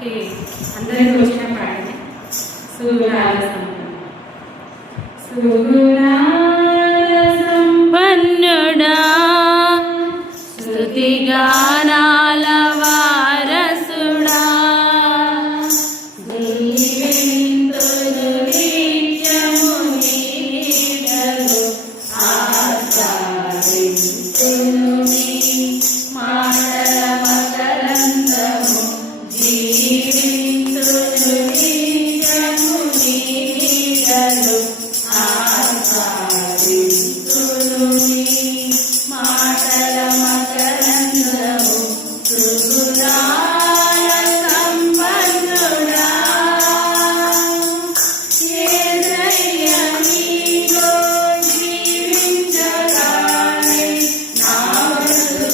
మనకి అందరికీ వచ్చిన పాటనే సుగుణాల సంపన్నుడు సుగుణాల సంపన్నుడా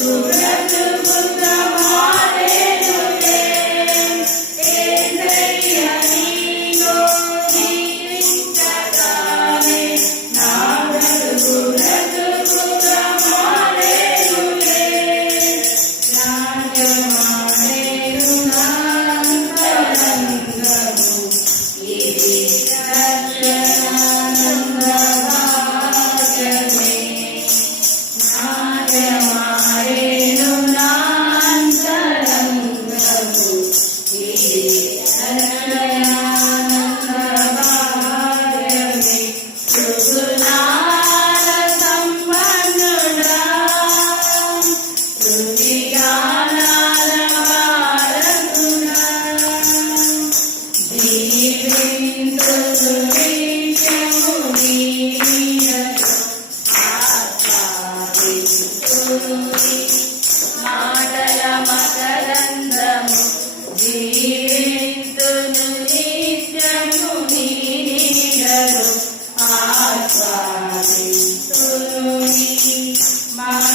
Yeah.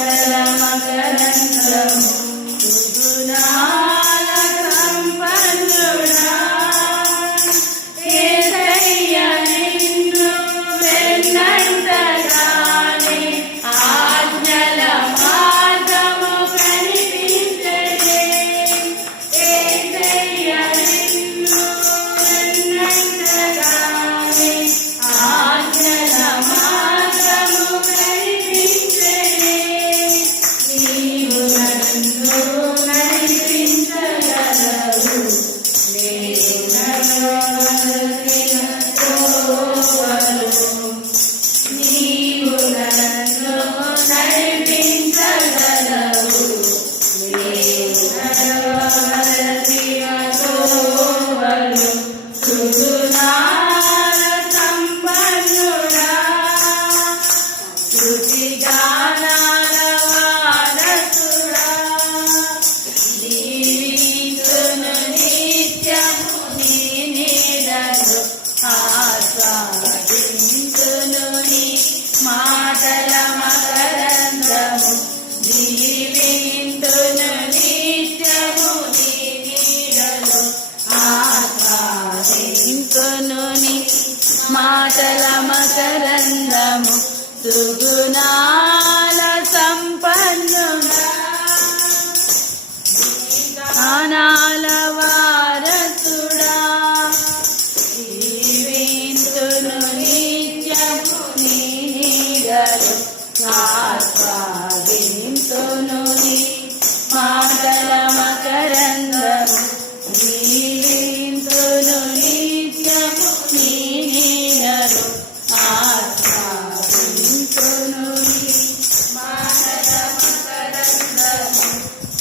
മകരമകരന്തരവും Thank you. మాటల మకరందము సుగుణాల సంపన్ను జ్ఞానాల వారసుడా. జీవింతును నిత్యము నీ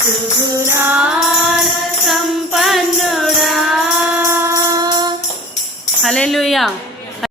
సుగుణాల సంపన్నుడా. హలెలుయా